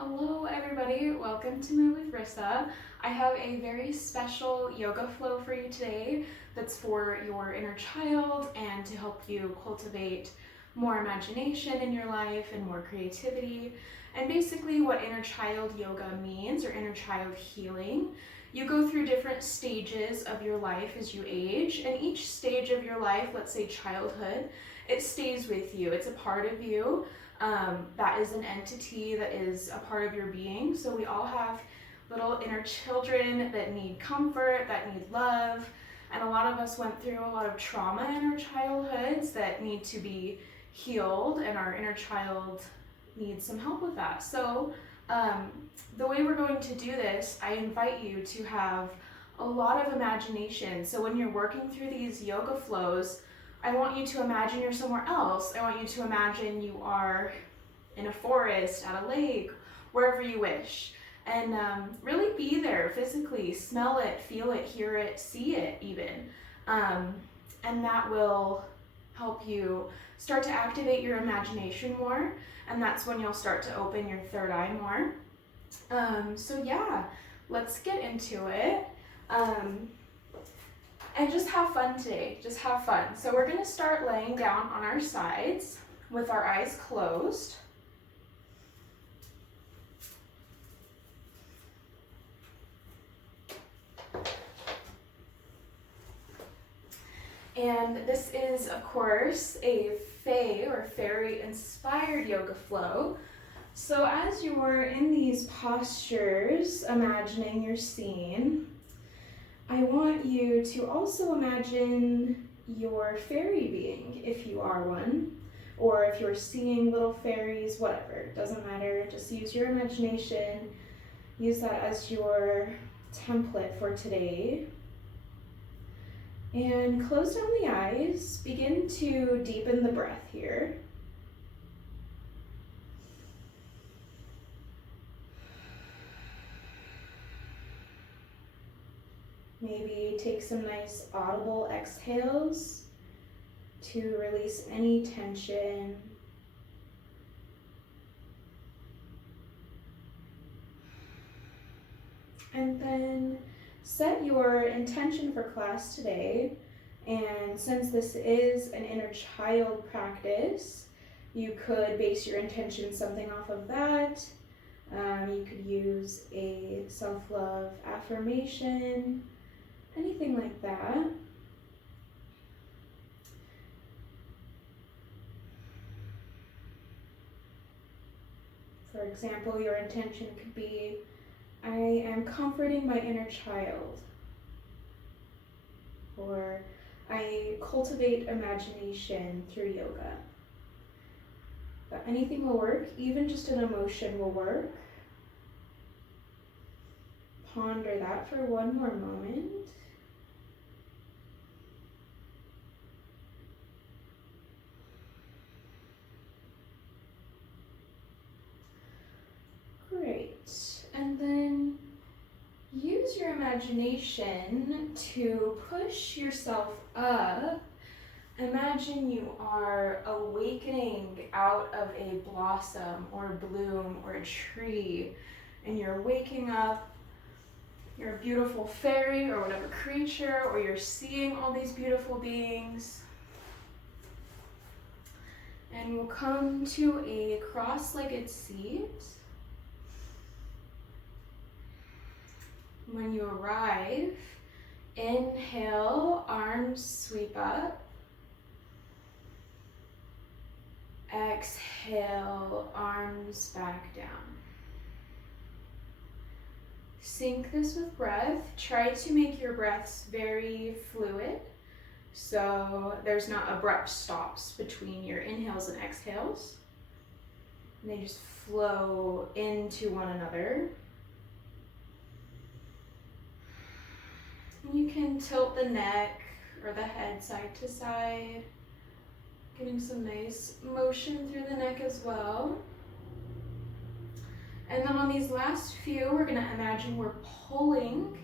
Hello everybody, welcome to Move with Rissa. I have a very special yoga flow for you today that's for your inner child and to help you cultivate more imagination in your life and more creativity. And basically what inner child yoga means, or inner child healing, you go through different stages of your life as you age, and each stage of your life, let's say childhood, it stays with you. It's a part of you. That is an entity that is a part of your being. So we all have little inner children that need comfort, that need love, and a lot of us went through a lot of trauma in our childhoods that need to be healed, and our inner child needs some help with that. So the way we're going to do this, I invite you to have a lot of imagination. So when you're working through these yoga flows, I want you to imagine you're somewhere else. I want you to imagine you are in a forest, at a lake, wherever you wish. And really be there physically. Smell it, feel it, hear it, see it even. And that will help you start to activate your imagination more. And that's when you'll start to open your third eye more. So yeah, let's get into it. And just have fun today, just have fun. So we're gonna start laying down on our sides with our eyes closed. And this is, of course, a Fae or Fairy inspired yoga flow. So as you're in these postures, imagining your scene, I want you to also imagine your fairy being, if you are one, or if you're seeing little fairies, whatever, doesn't matter, just use your imagination, use that as your template for today. And close down the eyes, begin to deepen the breath here. Maybe take some nice audible exhales to release any tension. And then set your intention for class today. And since this is an inner child practice, you could base your intention something off of that. You could use a self-love affirmation, anything like that. For example, your intention could be, I am comforting my inner child, or I cultivate imagination through yoga. But anything will work, even just an emotion will work. Ponder that for one more moment. Great. And then use your imagination to push yourself up. Imagine you are awakening out of a blossom or bloom or a tree, and you're waking up. You're a beautiful fairy or whatever creature, or you're seeing all these beautiful beings. And we'll come to a cross-legged seat. When you arrive, inhale, arms sweep up. Exhale, arms back down. Sync this with breath. Try to make your breaths very fluid, so there's not abrupt stops between your inhales and exhales. And they just flow into one another. You can tilt the neck or the head side to side, getting some nice motion through the neck as well. And then on these last few, we're gonna imagine we're pulling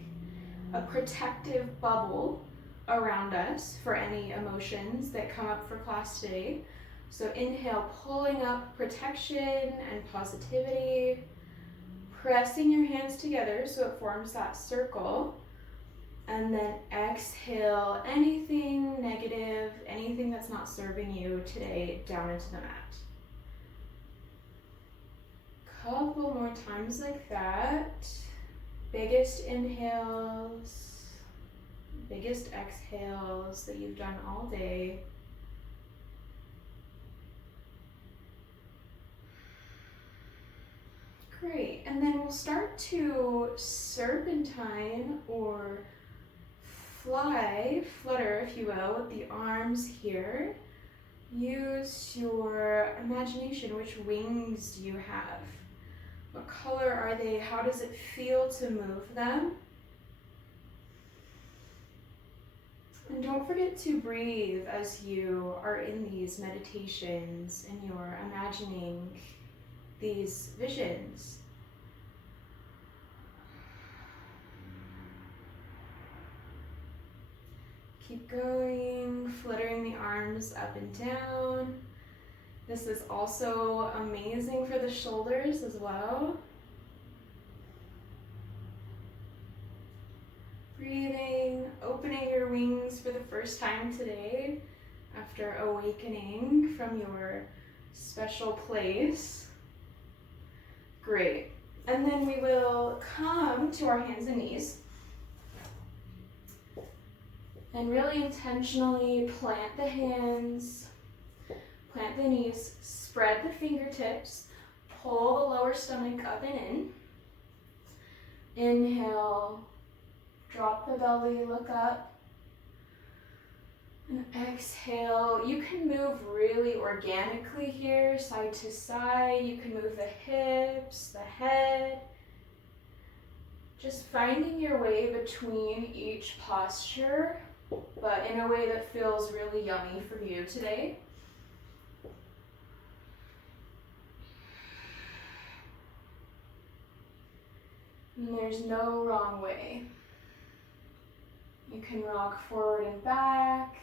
a protective bubble around us for any emotions that come up for class today. So inhale, pulling up protection and positivity. pressing your hands together so it forms that circle. And then exhale anything negative, anything that's not serving you today down into the mat. Couple more times like that. Biggest inhales, biggest exhales that you've done all day. Great, and then we'll start to serpentine or flutter, if you will, with the arms here. Use your imagination. Which wings do you have? What color are they? How does it feel to move them? And don't forget to breathe as you are in these meditations and you're imagining these visions. Keep going, fluttering the arms up and down. This is also amazing for the shoulders as well. Breathing, opening your wings for the first time today after awakening from your special place. Great. And then we will come to our hands and knees and really intentionally plant the hands, plant the knees, spread the fingertips, pull the lower stomach up and in. Inhale, drop the belly, look up. And exhale. You can move really organically here, side to side. You can move the hips, the head. Just finding your way between each posture, but in a way that feels really yummy for you today. And there's no wrong way. You can rock forward and back,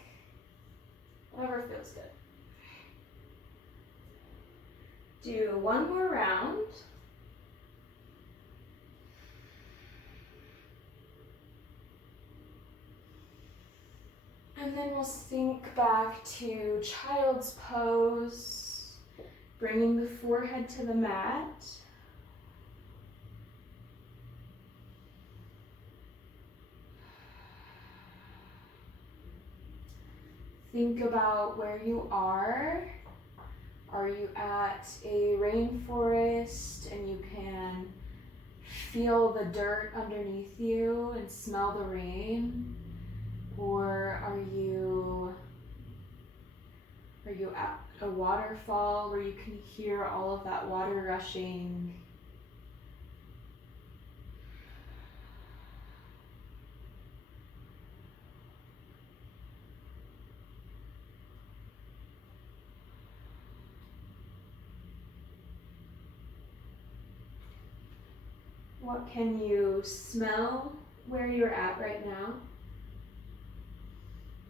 whatever feels good. Do one more round. And then we'll sink back to child's pose, bringing the forehead to the mat. Think about where you are. Are you at a rainforest and you can feel the dirt underneath you and smell the rain? Or are you at a waterfall where you can hear all of that water rushing? What can you smell where you're at right now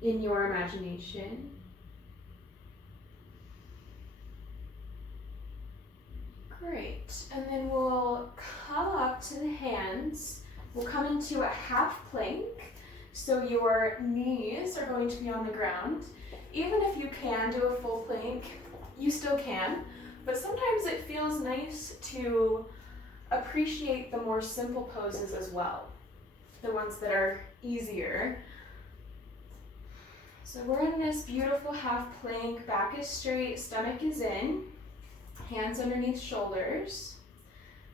in your imagination? Great, and then we'll come up to the hands. We'll come into a half plank, so your knees are going to be on the ground. Even if you can do a full plank, you still can, but sometimes it feels nice to appreciate the more simple poses as well, the ones that are easier. So we're in this beautiful half plank, back is straight, stomach is in, hands underneath shoulders,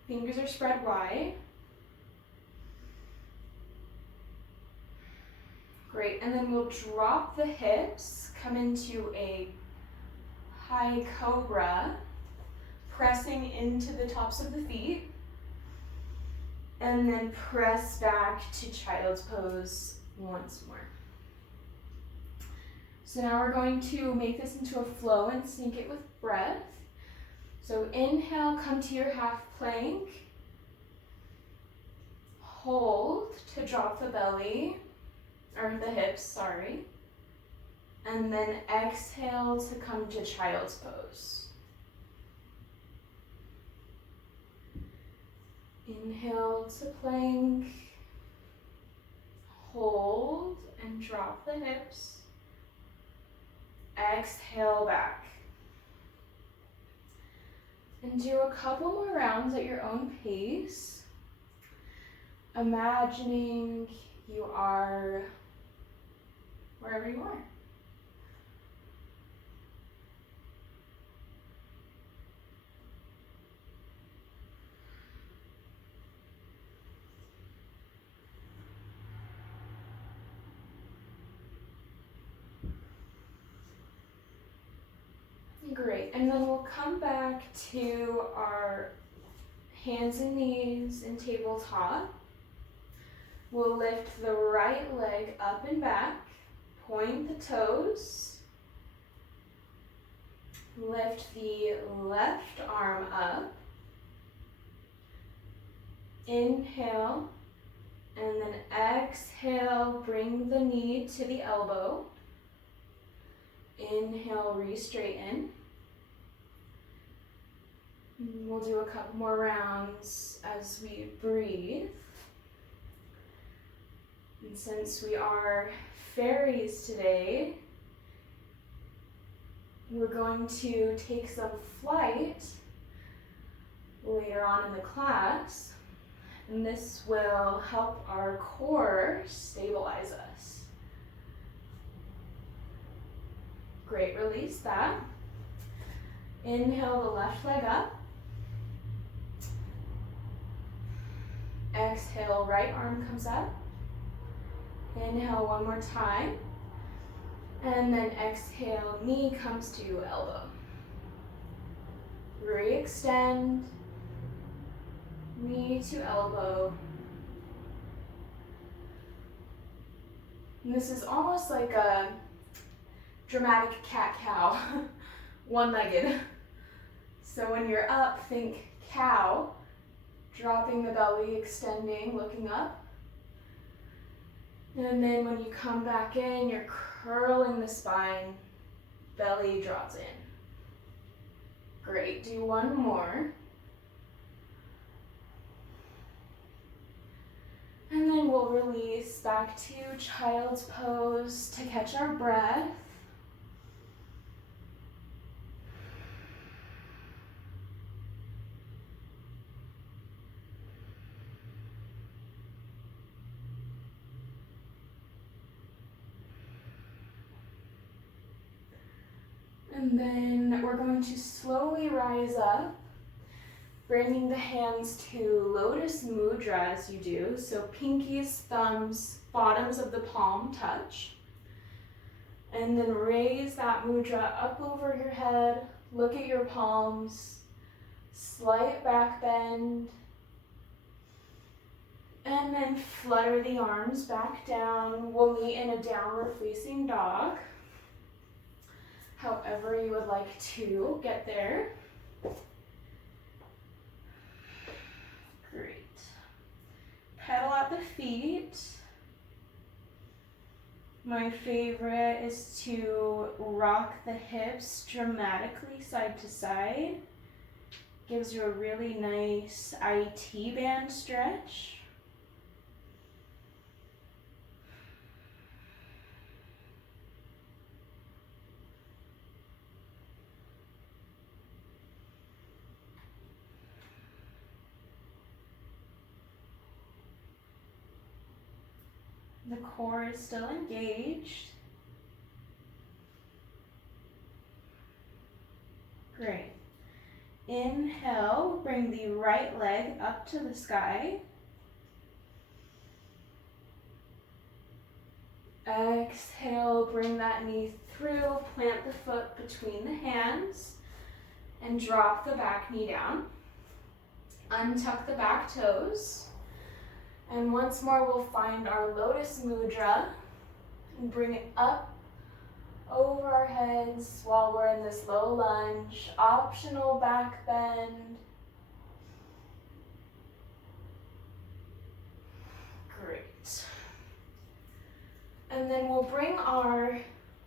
fingers are spread wide. Great, and then we'll drop the hips, come into a high cobra, pressing into the tops of the feet. And then press back to child's pose once more. So now we're going to make this into a flow and sync it with breath. So inhale, come to your half plank. Hold to drop the belly, or the hips, sorry. And then exhale to come to child's pose. Inhale to plank. Hold and drop the hips. Exhale back. And do a couple more rounds at your own pace. Imagining you are wherever you are. Great, and then we'll come back to our hands and knees in tabletop. We'll lift the right leg up and back, point the toes, lift the left arm up, inhale, and then exhale, bring the knee to the elbow. Inhale, re-straighten. We'll do a couple more rounds as we breathe. And since we are fairies today, we're going to take some flight later on in the class, and this will help our core stabilize us. Great, release that. Inhale the left leg up. Exhale, right arm comes up. Inhale one more time. And then exhale, knee comes to elbow. Re-extend, knee to elbow. And this is almost like a dramatic cat-cow, one-legged. So when you're up, think cow, dropping the belly, extending, looking up. And then when you come back in, you're curling the spine, belly drops in. Great, do one more. And then we'll release back to child's pose to catch our breath. And then we're going to slowly rise up, bringing the hands to lotus mudra as you do. So pinkies, thumbs, bottoms of the palm touch. And then raise that mudra up over your head. Look at your palms. Slight back bend. And then flutter the arms back down. We'll meet in a downward facing dog. However you would like to get there. Great. Pedal at the feet. My favorite is to rock the hips dramatically side to side. Gives you a really nice IT band stretch. The core is still engaged. Great. Inhale, bring the right leg up to the sky. Exhale, bring that knee through, plant the foot between the hands, and drop the back knee down. Untuck the back toes. And once more, we'll find our lotus mudra and bring it up over our heads while we're in this low lunge. Optional back bend. Great. And then we'll bring our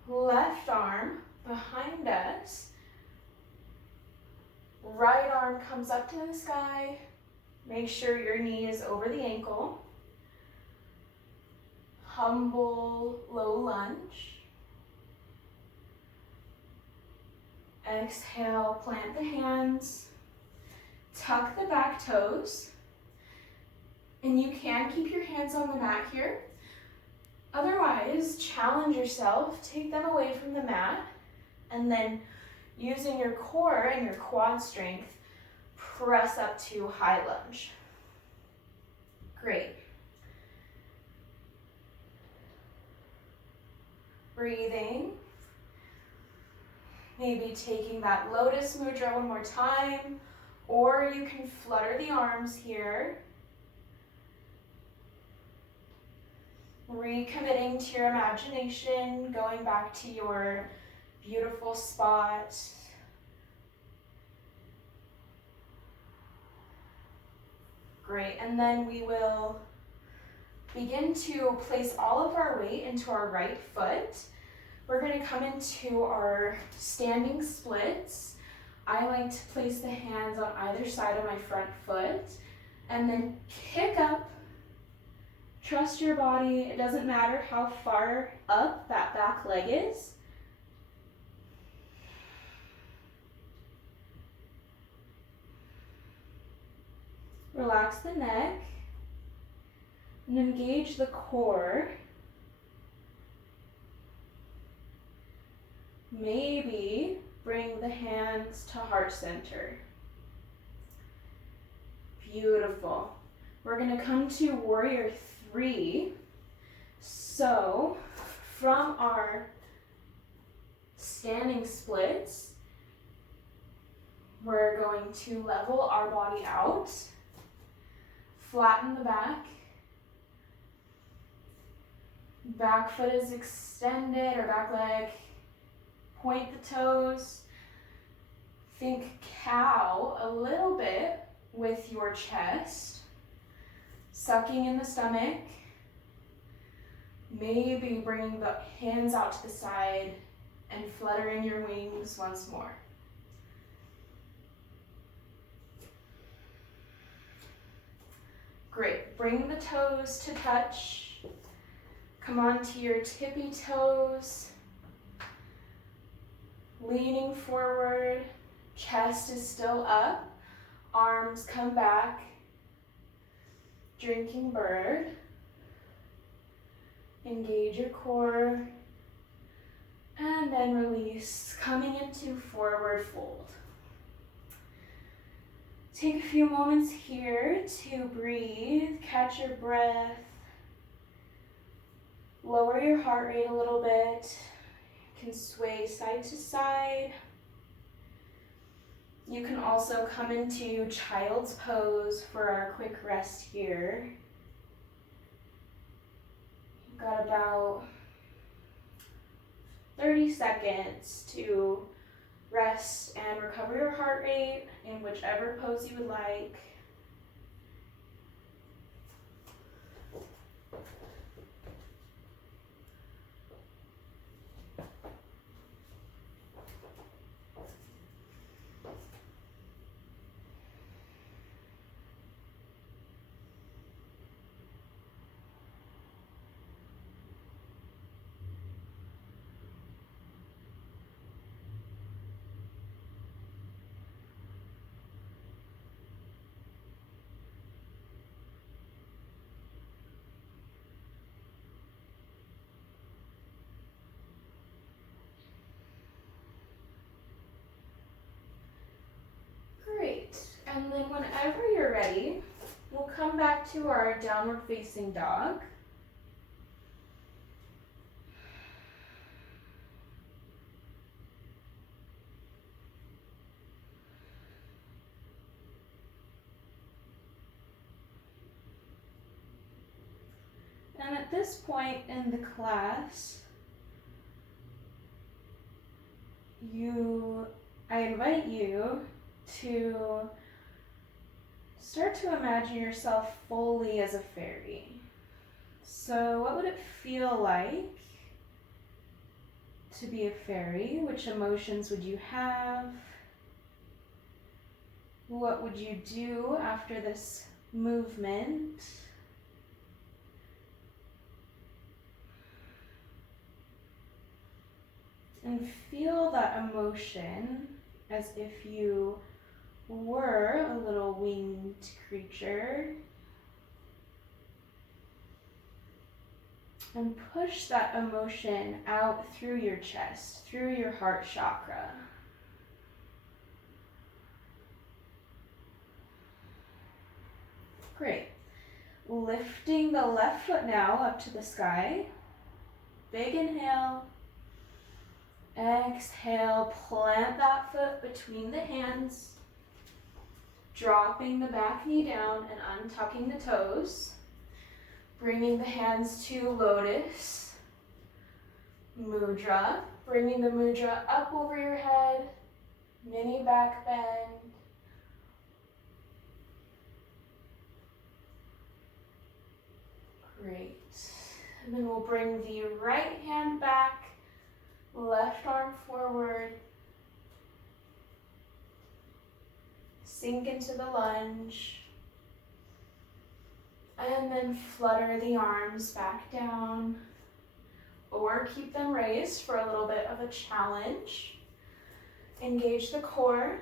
left arm behind us. Right arm comes up to the sky. Make sure your knee is over the ankle. Humble low lunge. Exhale, plant the hands. Tuck the back toes. And you can keep your hands on the mat here. Otherwise, challenge yourself, take them away from the mat, and then using your core and your quad strength, press up to high lunge. Great. Breathing. Maybe taking that lotus mudra one more time, or you can flutter the arms here. Recommitting to your imagination, going back to your beautiful spot. Great, and then we will begin to place all of our weight into our right foot. We're going to come into our standing splits. I like to place the hands on either side of my front foot and then kick up. Trust your body. It doesn't matter how far up that back leg is. Relax the neck and engage the core. Maybe bring the hands to heart center. Beautiful. We're going to come to warrior 3. So from our standing splits, we're going to level our body out, flatten the back. Back foot is extended, or back leg. Point the toes. Think cow a little bit with your chest. Sucking in the stomach. Maybe bringing the hands out to the side and fluttering your wings once more. Great. Bring the toes to touch. Come onto your tippy toes. Leaning forward. Chest is still up. Arms come back. Drinking bird. Engage your core. And then release, coming into forward fold. Take a few moments here to breathe, catch your breath. Lower your heart rate a little bit. You can sway side to side. You can also come into child's pose for our quick rest here. You've got about 30 seconds to rest and recover your heart rate in whichever pose you would like. Great, and then whenever you're ready, we'll come back to our downward facing dog. And at this point in the class, I invite you to start to imagine yourself fully as a fairy. So what would it feel like to be a fairy? Which emotions would you have? What would you do after this movement? And feel that emotion as if you were a little winged creature. And push that emotion out through your chest, through your heart chakra. Great. Lifting the left foot now up to the sky. Big inhale. Exhale, plant that foot between the hands. Dropping the back knee down and untucking the toes. Bringing the hands to lotus mudra. Bringing the mudra up over your head. Mini back bend. Great. And then we'll bring the right hand back, left arm forward. Sink into the lunge. And then flutter the arms back down, or keep them raised for a little bit of a challenge. Engage the core.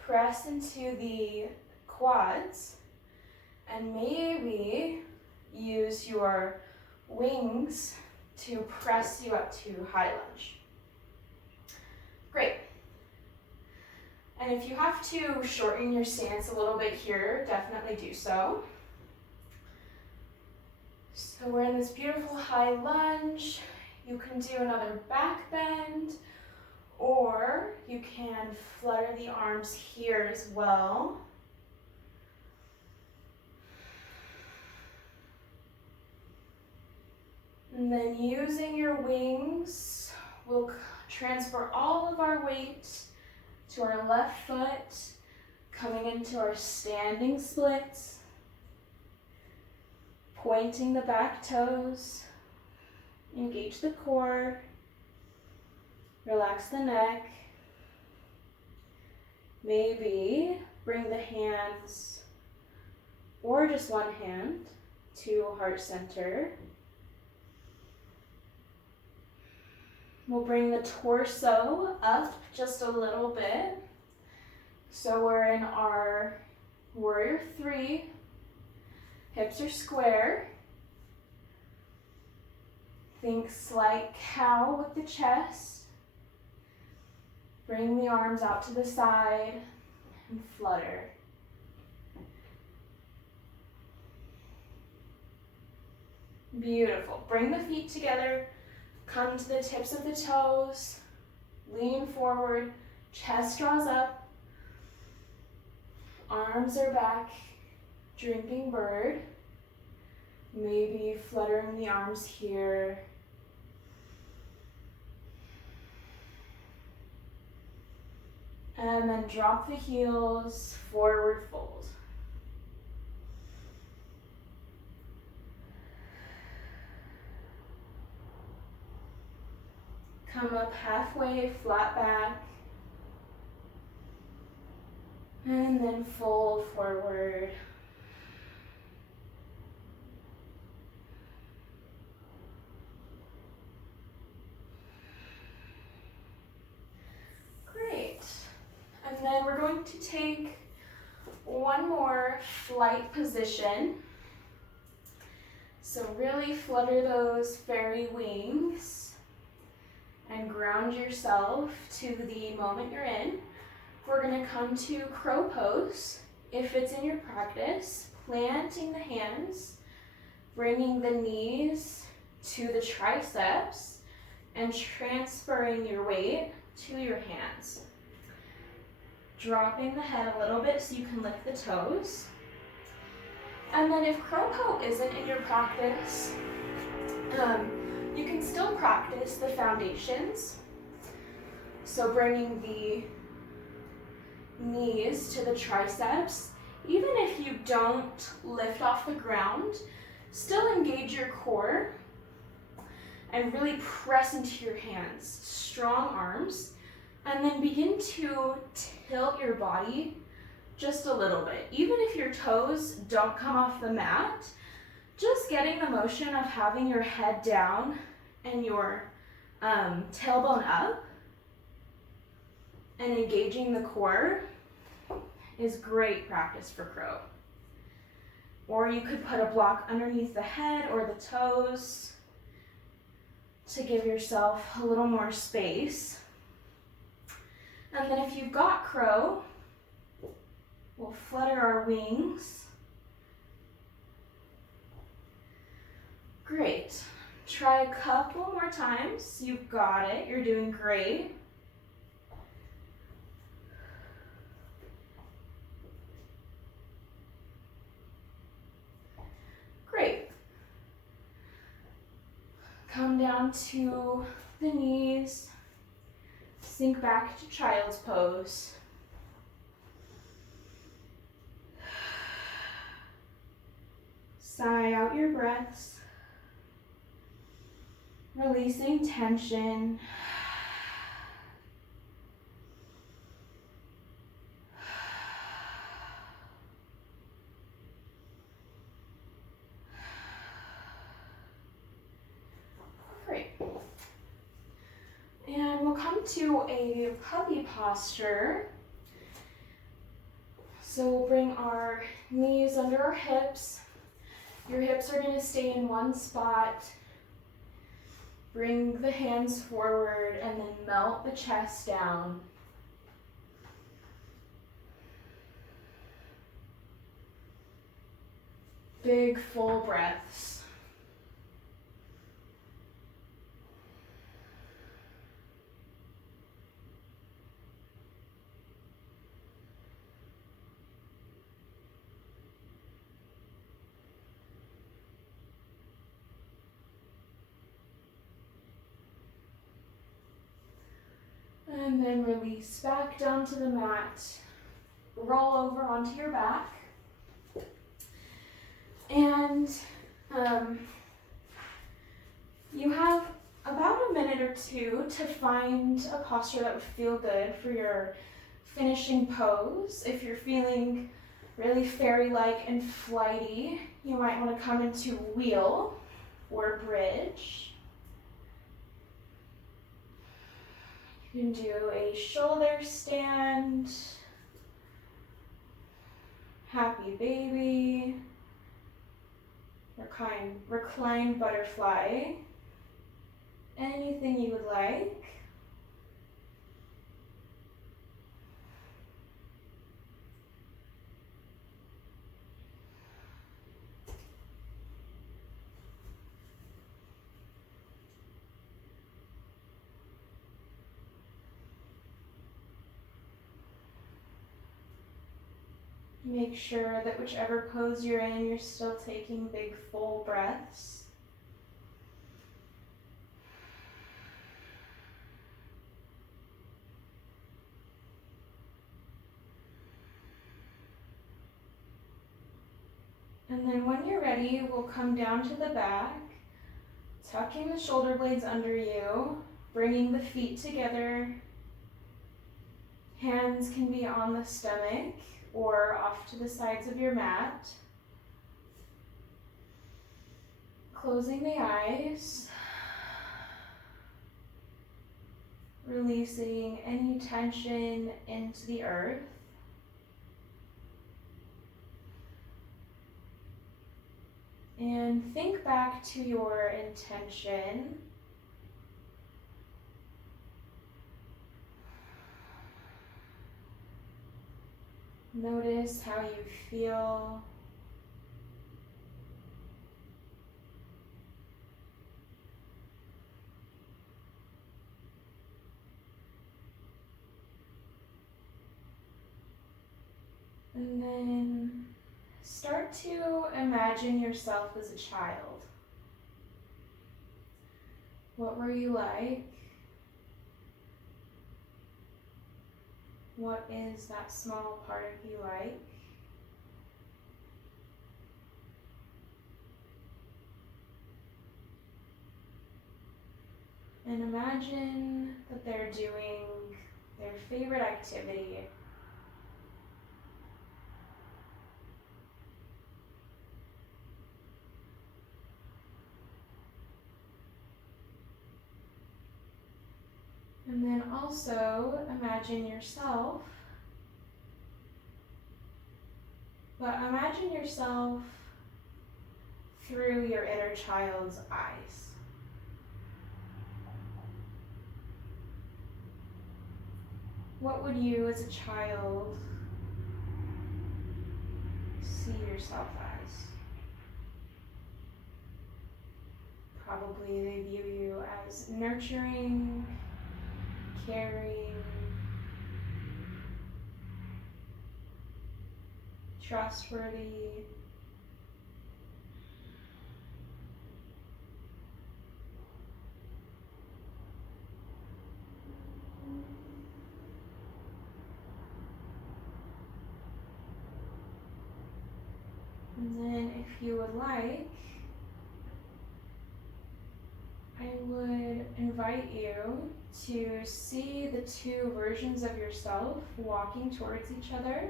Press into the quads. And maybe use your wings to press you up to high lunge. Great. And if you have to shorten your stance a little bit here, definitely do so. So we're in this beautiful high lunge. You can do another back bend, or you can flutter the arms here as well. And then using your wings, we'll transfer all of our weight to our left foot, coming into our standing splits, pointing the back toes, engage the core, relax the neck. Maybe bring the hands, or just one hand, to heart center. We'll bring the torso up just a little bit. So we're in our warrior 3. Hips are square. Think slight cow with the chest. Bring the arms out to the side and flutter. Beautiful. Bring the feet together. Come to the tips of the toes, lean forward, chest draws up, arms are back, drinking bird, maybe fluttering the arms here. And then drop the heels, forward fold. Come up halfway, flat back. And then fold forward. Great. And then we're going to take one more flight position. So really flutter those fairy wings. And ground yourself to the moment you're in. We're going to come to crow pose. If it's in your practice, planting the hands, bringing the knees to the triceps, and transferring your weight to your hands. Dropping the head a little bit so you can lift the toes. And then if crow pose isn't in your practice, you can still practice the foundations. So bringing the knees to the triceps. Even if you don't lift off the ground, still engage your core and really press into your hands. Strong arms. And then begin to tilt your body just a little bit. Even if your toes don't come off the mat, just getting the motion of having your head down and your tailbone up and engaging the core is great practice for crow. Or you could put a block underneath the head or the toes to give yourself a little more space. And then if you've got crow, we'll flutter our wings. Great. Try a couple more times. You've got it. You're doing great. Great. Come down to the knees. Sink back to child's pose. Sigh out your breaths. Releasing tension. Great. And we'll come to a puppy posture. So we'll bring our knees under our hips. Your hips are going to stay in one spot. Bring the hands forward and then melt the chest down. Big full breaths. And then release back down to the mat. Roll over onto your back. And you have about a minute or two to find a posture that would feel good for your finishing pose. If you're feeling really fairy-like and flighty, you might want to come into wheel or bridge. You can do a shoulder stand, happy baby, reclined butterfly, anything you would like. Make sure that whichever pose you're in, you're still taking big full breaths. And then when you're ready, we'll come down to the back, tucking the shoulder blades under you, bringing the feet together. Hands can be on the stomach or off to the sides of your mat. Closing the eyes. Releasing any tension into the earth. And think back to your intention. Notice how you feel. And then start to imagine yourself as a child. What were you like? What is that small part of you like? And imagine that they're doing their favorite activity. And then also imagine yourself, but imagine yourself through your inner child's eyes. What would you as a child see yourself as? Probably they view you as nurturing, caring, trustworthy, and then if you would like, I would invite you to see the two versions of yourself walking towards each other.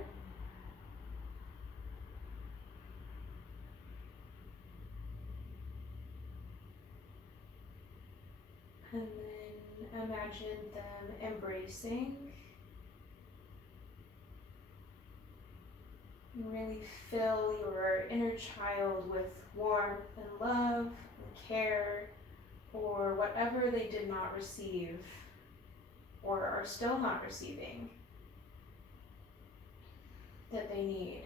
And then imagine them embracing. Really fill your inner child with warmth and love and care for whatever they did not receive or are still not receiving that they need.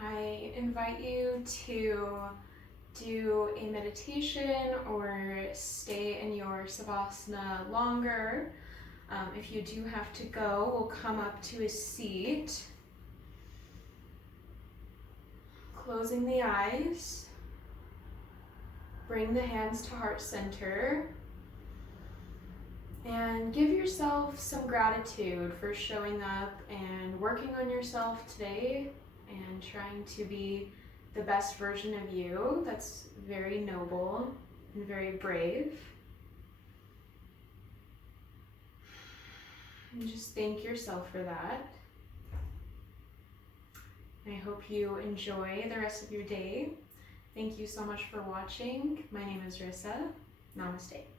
I invite you to do a meditation or stay in your Savasana longer. If you do have to go, we'll come up to a seat. Closing the eyes. Bring the hands to heart center. And give yourself some gratitude for showing up and working on yourself today and trying to be the best version of you. That's very noble and very brave. And just thank yourself for that. I hope you enjoy the rest of your day. Thank you so much for watching. My name is Rissa. Namaste.